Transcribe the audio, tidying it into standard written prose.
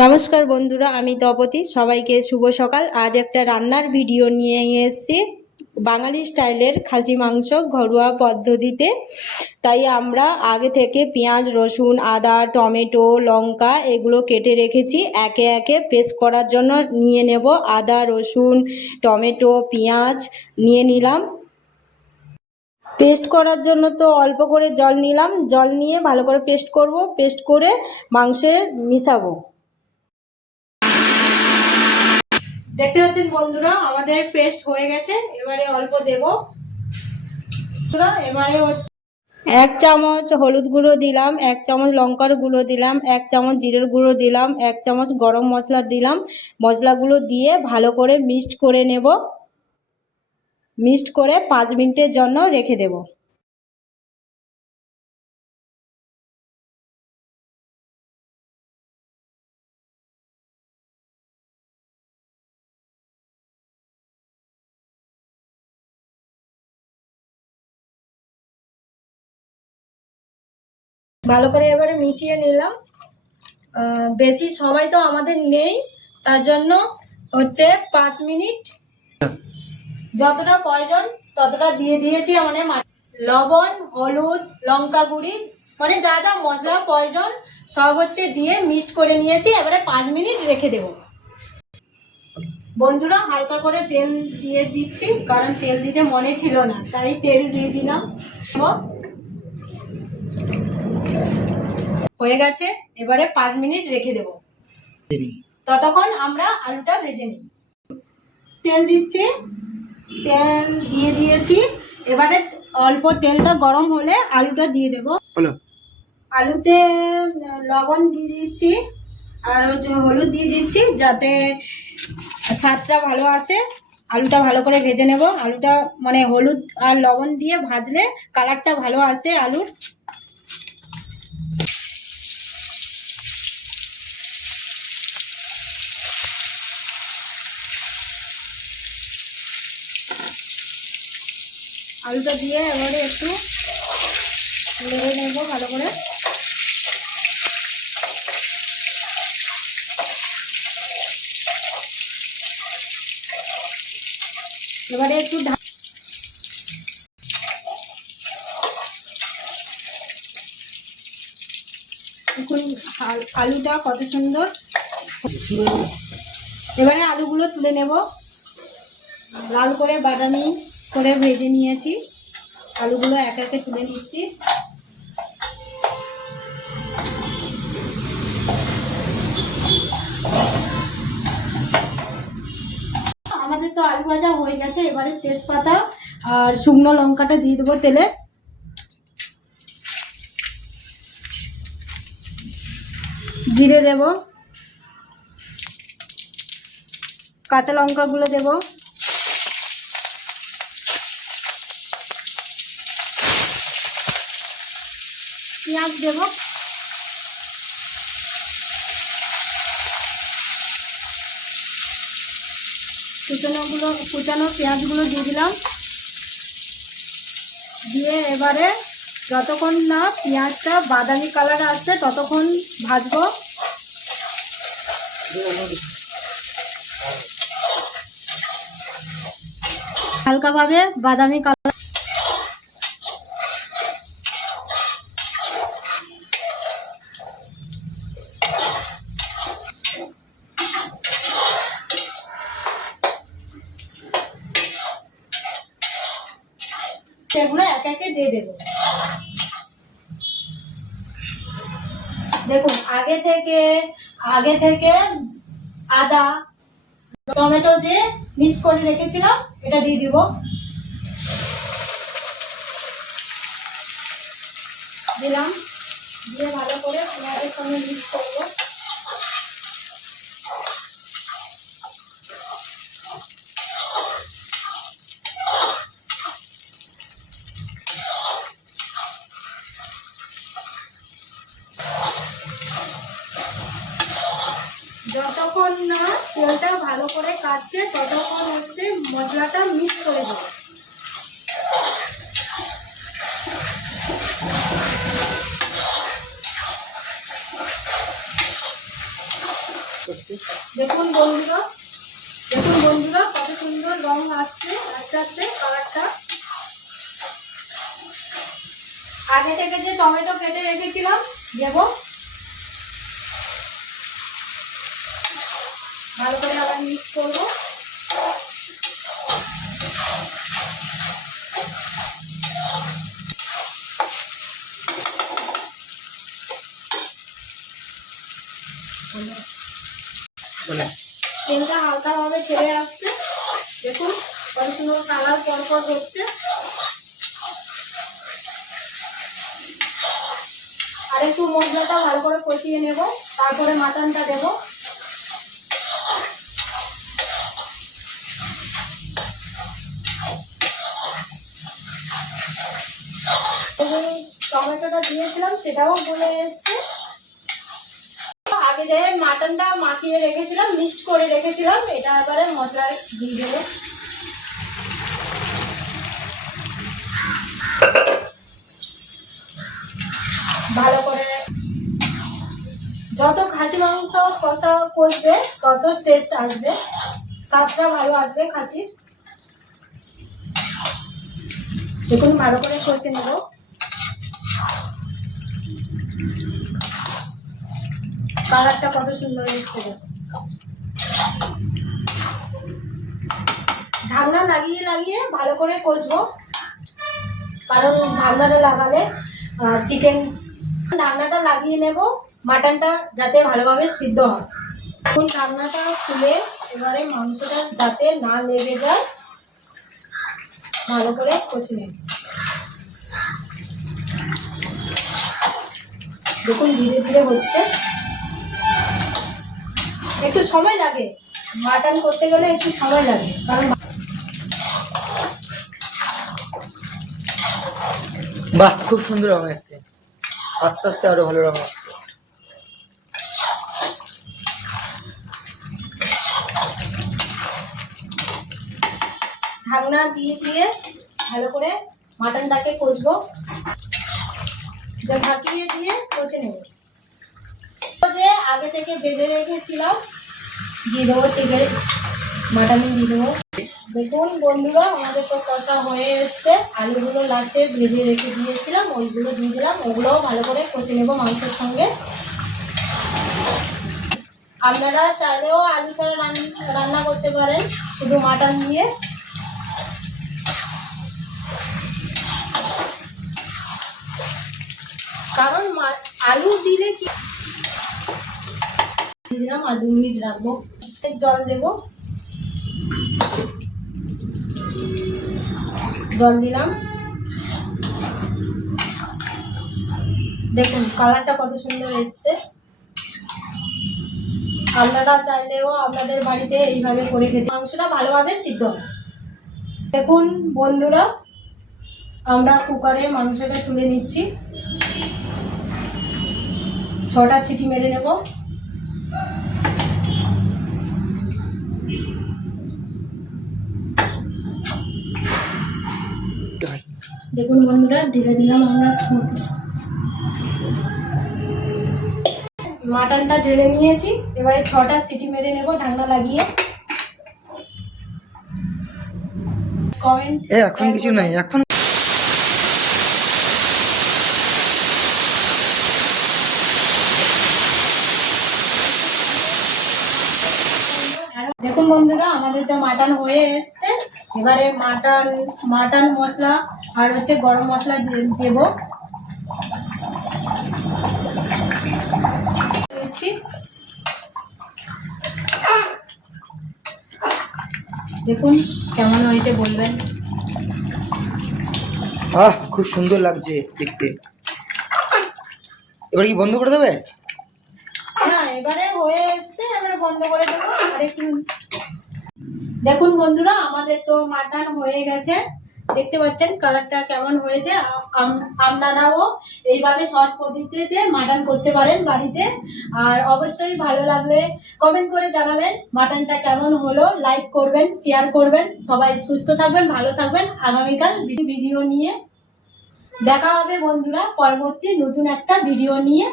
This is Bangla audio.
নমস্কার বন্ধুরা, আমি তপতি। সবাইকে শুভ সকাল। আজ একটা রান্নার ভিডিও নিয়ে এসেছি, বাঙালি স্টাইলের খাসি মাংস ঘরোয়া পদ্ধতিতে। তাই আমরা আগে থেকে পেঁয়াজ, রসুন, আদা, টমেটো, লঙ্কা এগুলো কেটে রেখেছি। একে একে পেস্ট করার জন্য নিয়ে নেব। আদা, রসুন, টমেটো, পেঁয়াজ নিয়ে নিলাম। পেস্ট করার জন্য তো অল্প করে জল নিলাম। জল নিয়ে ভালো করে পেস্ট করব। পেস্ট করে মাংসে মিশাবো। দেখতে পাচ্ছেন বন্ধুরা, আমাদের পেস্ট হয়ে গেছে। এবারে অল্প দেব। এবারে হচ্ছে 1 চামচ হলুদ গুঁড়ো দিলাম, 1 চামচ লঙ্কার গুঁড়ো দিলাম, 1 চামচ জিরের গুঁড়ো দিলাম, 1 চামচ গরম মশলা দিলাম। মশলাগুলো দিয়ে ভালো করে মিক্সড করে নেব। মিক্সড করে 5 মিনিটের জন্য রেখে দেব। ভালো করে এবারে মিশিয়ে নিলাম। বেশি সময় তো আমাদের নেই, তার জন্য হচ্ছে 5 মিনিট যতটা প্রয়োজন ততটা দিয়ে দিয়েছি। মানে লবণ, হলুদ, লঙ্কা গুঁড়ি, মানে যা যা মশলা প্রয়োজন সব হচ্ছে দিয়ে মিক্সড করে নিয়েছি। এবারে 5 মিনিট রেখে দেব। বন্ধুরা, হালকা করে তেল দিয়ে দিচ্ছি, কারণ তেল দিতে মনে ছিল না, তাই তেল দিয়ে দিলাম। হয়ে গেছে। এবারে 5 মিনিট রেখে দেব। ততক্ষণ আমরা আলুটা ভেজে নিই। তেল দিচ্ছি, তেল দিয়ে দিয়েছি। এবারে অল্প তেলটা গরম হলে আলুটা দিয়ে দেব। আলুতে লবণ দিয়ে দিচ্ছি আর হলুদ দিয়ে দিচ্ছি, যাতে স্বাদটা ভালো আসে। আলুটা ভালো করে ভেজে নেব। আলুটা মানে হলুদ আর লবণ দিয়ে ভাজলে কালারটা ভালো আসে আলুর। আলুটা দিয়ে এবারে একটু নেড়ে নেব ভালো করে। এবারে একটু আলুটা কত সুন্দর। এবারে আলুগুলো তুলে নেব। লাল করে বাদামি করে ভেজে নিয়েছি। আলুগুলো এক একে তুলে নিচ্ছি। আমাদের তো আলু ভাজা হয়ে গেছে। এবারে তেজপাতা আর শুকনো লঙ্কাটা দিয়ে দেবো তেলে। জিরে দেব, কাঁচা লঙ্কাগুলো দেব, পেঁয়াজ দেব, কুচানো পেঁয়াজগুলো দিয়ে দিলাম। দিয়ে এবারে যতক্ষণ না পেঁয়াজটা বাদামি কালার আসছে ততক্ষণ ভাজবো। হালকাভাবে বাদামি কালার। সেগুলো এক একে দিয়ে দেবো। দেখুন, আগে থেকে আদা, টমেটো যে মিক্স করে রেখেছিলাম এটা দিয়ে দিব। দিলাম, দিয়ে ভালো করে পেঁয়াজের সঙ্গে মিক্স করবো। যতক্ষণ না তেলটা ভালো করে কাটছে ততক্ষণ হচ্ছে মশলাটা মিক্স করে দেবো। আস্তে। দেখুন বন্ধুরা, দেখুন বন্ধুরা কত সুন্দর রং আসছে আস্তে আস্তে কালারটা। আগে থেকে যে টমেটো কেটে রেখেছিলাম দেব, ভালো করে আবার মিক্স করবো। তেলটা হালকাভাবে ছেড়ে আসছে, দেখুন কত সুন্দর কালার পরপর হচ্ছে। আর একটু মশলাটা ভালো করে কষিয়ে নেব, তারপরে মাটনটা দেব। টমেটোটা দিয়েছিলাম সেটাও গলে এসছে। আগে যে মাটনটা মাখিয়ে রেখেছিলাম, মিক্সড করে রেখেছিলাম, এটা এবারে মশলায় দিয়ে দেবো। ভালো করে যত খাসি মাংস কষবে তত টেস্ট আসবে, স্বাদটা ভালো আসবে খাসির। দেখুন ভালো করে কষে নেব। কালারটা কত সুন্দর এসছে। ঢাকনা লাগিয়ে লাগিয়ে ভালো করে কষবো, কারণ ঢাকনাটা লাগালে চিকেন, ঢাকনাটা লাগিয়ে নেব মাটনটা যাতে ভালোভাবে সিদ্ধ হয়। এখন ঢাকনাটা খুলে এবারে মাংসটা যাতে না লেগে যায় ভালো করে কষে নেব। দেখুন ধীরে ধীরে হচ্ছে, একটু সময় লাগে, মাটন করতে গেলে একটু সময় লাগে, কারণ বাহ, খুব সুন্দর রং আসছে, আস্তে আস্তে আরো ভালো রং আসছে। ঢাকনা দিয়ে দিয়ে ভালো করে মাটনটাকে কষবো, ঢাকিয়ে দিয়ে কষে নেব। যে আগে থেকে বেঁধে রেখেছিলাম দিয়ে দেবো, চিকেন মাটনে দিয়ে দেবো। দেখুন বন্ধুরা আমাদের তো কষা হয়ে এসছে, আলুগুলো লাস্টে ভেজে রেখে দিয়েছিলাম ওইগুলো দিয়ে দিলাম, ওগুলোও ভালো করে কষে নেব মাংসের সঙ্গে। আপনারা চাইলেও আলু ছাড়া রান্না করতে পারেন শুধু মাটন দিয়ে। কারণ আলু দিলে কি দিলাম, আর 2 মিনিট রাখবো। জল দেব, জল দিলাম। দেখুন কালারটা কত সুন্দর এসছে। আপনারা চাইলেও আপনাদের বাড়িতে এইভাবে করে খেতে, মাংসটা ভালোভাবে সিদ্ধ হয়। দেখুন বন্ধুরা আমরা কুকারে মাংসটা তুলে নিচ্ছি, 6টা সিটি মেরে নেব। দেখুন বন্ধুরা ধীরে দিলাম আমরা মাটনটা ঢেলে নিয়েছি, এবারে 6টা সিটি মেরে নেব ঢাকনা লাগিয়ে। কমেন্ট এখন কিছু নাই, এখন দেখুন বন্ধুরা আমাদের তো মাটন হয়ে এসছে, এবারে মাটন মশলা আর হচ্ছে গরম মশলা দেব দিচ্ছি। দেখুন কেমন হয়েছে বলবেন। খুব সুন্দর লাগছে দেখতে। এবার কি বন্ধ করে দেবে? না এবারে হয়ে এসছে, এবারে বন্ধ করে দেবো। আর একটু দেখুন বন্ধুরা আমাদের তো মাটন হয়ে গেছে, দেখতে পাচ্ছেন কালারটা কেমন হয়েছে। আপনারাও এইভাবে সহজ পদ্ধতিতে মাটন করতে পারেন বাড়িতে। আর অবশ্যই ভালো লাগলে কমেন্ট করে জানাবেন মাটনটা কেমন হলো, লাইক করবেন, শেয়ার করবেন। সবাই সুস্থ থাকবেন, ভালো থাকবেন। আগামীকাল ভিডিও নিয়ে দেখা হবে বন্ধুরা, পরবর্তী নতুন একটা ভিডিও নিয়ে।